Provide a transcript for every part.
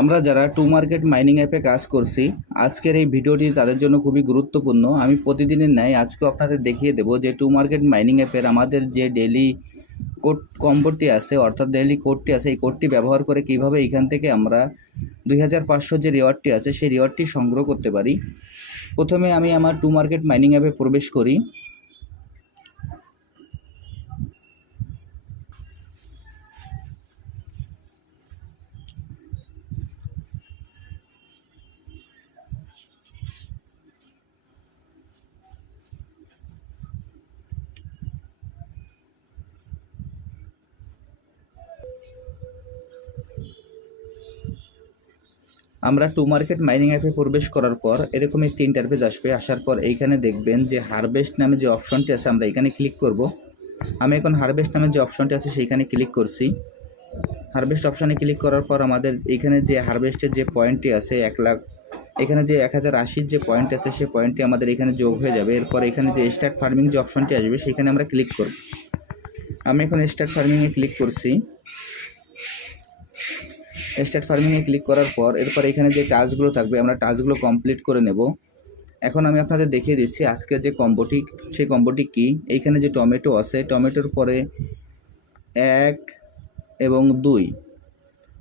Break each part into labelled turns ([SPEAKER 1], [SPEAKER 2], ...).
[SPEAKER 1] আমরা যারা to market mining অ্যাপে কাজ করছি, আজকের এই ভিডিওটি তাদের জন্য খুবই গুরুত্বপূর্ণ। আমি প্রতিদিনের ন্যায় আজকেও আপনাদের দেখিয়ে দেবো যে টু মার্কেট মাইনিং অ্যাপের আমাদের যে ডেলি কোড কম্বোটি আছে, অর্থাৎ ডেলি কোডটি আছে, এই কোডটি ব্যবহার করে কীভাবে এখান থেকে আমরা দুই হাজার পাঁচশো যে রিওয়ার্ডটি আছে, সেই রিওয়ার্ডটি সংগ্রহ করতে পারি। প্রথমে আমি আমার টু মার্কেট মাইনিং অ্যাপে প্রবেশ করি। আমরা টু মার্কেট মাইনিং অ্যাপে প্রবেশ করার পর এরকম একটি ইন্টারফেস আসবে। আসার পর এইখানে দেখবেন যে হারভেস্ট নামে যে অপশনটি আছে, আমরা এখানে ক্লিক করব। আমি এখন হারভেস্ট নামে যে অপশনটি আছে, সেইখানে ক্লিক করছি। হারভেস্ট অপশানে ক্লিক করার পর আমাদের এখানে যে হারভেস্টের যে পয়েন্টটি আছে, এক লাখ, এখানে যে এক হাজার আশির যে পয়েন্ট আছে সেই পয়েন্টটি আমাদের এখানে যোগ হয়ে যাবে। এরপর এখানে যে স্টার্ট ফার্মিং যে অপশনটি আসবে, সেখানে আমরা ক্লিক করব। আমি এখন স্টার্ট ফার্মিংয়ে ক্লিক করছি। স্টার্ট ফার্মিংয়ে ক্লিক করার পর, এরপর এখানে যে টাস্কগুলো থাকবে, আমরা টাস্কগুলো কমপ্লিট করে নেব। এখন আমি আপনাদের দেখিয়ে দিচ্ছি আজকে যে কম্বোটি সেই কম্বোটি কি। এইখানে যে টমেটো আছে, টমেটোর পরে এক এবং দুই।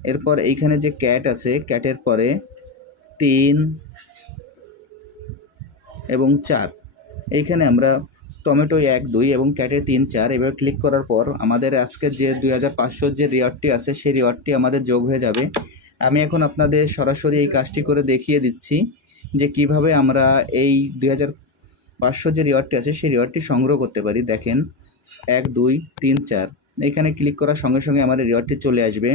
[SPEAKER 1] এরপর এইখানে যে ক্যাট আছে ক্যাটের পরে তিন এবং চার। এইখানে আমরা টমেটো এক, দুই এবং ক্যাটে তিন, চার। এভাবে ক্লিক করার পর আমাদের আজকে যে দুই হাজার পাঁচশো যে রিওয়ার্ডটি আছে, সেই রিওয়ার্ডটি আমাদের যোগ হয়ে যাবে। আমি এখন আপনাদের সরাসরি এই কাজটি করে দেখিয়ে দিচ্ছি যে কীভাবে আমরা এই দুই হাজার পাঁচশো যে রিওয়ার্ডটি আছে, সেই রিওয়ার্ডটি সংগ্রহ করতে পারি। দেখেন, এক, দুই, তিন, চার। এখানে ক্লিক করার সঙ্গে সঙ্গে আমাদের রিওয়ার্ডটি চলে আসবে।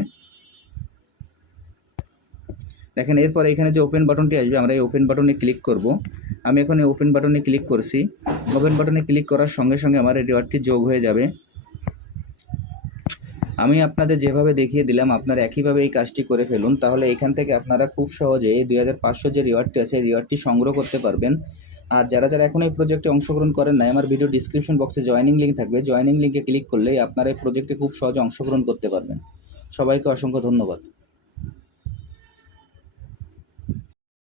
[SPEAKER 1] দেখেন, এরপর এখানে যে ওপেন বাটনটি আসবে, আমরা এই ওপেন বাটনে ক্লিক করব। আমি এখন এই ওপেন বাটনে ক্লিক করছি। ওপেন বাটনে ক্লিক করার সঙ্গে সঙ্গে আমার এই রিওয়ার্ডটি যোগ হয়ে যাবে। আমি আপনাদের যেভাবে দেখিয়ে দিলাম, আপনারা একইভাবে এই কাজটি করে ফেলুন। তাহলে এখান থেকে আপনারা খুব সহজে এই দুই হাজার পাঁচশো যে রিওয়ার্ডটি আছে রিওয়ার্ডটি সংগ্রহ করতে পারবেন। আর যারা যারা এখন এই প্রজেক্টে অংশগ্রহণ করেন নাই, আমার ভিডিও ডিসক্রিপশন বক্সে জয়েনিং লিঙ্ক থাকবে। জয়েনিং লিঙ্কে ক্লিক করলেই আপনারা এই প্রজেক্টে খুব সহজে অংশগ্রহণ করতে পারবেন। সবাইকে অসংখ্য ধন্যবাদ।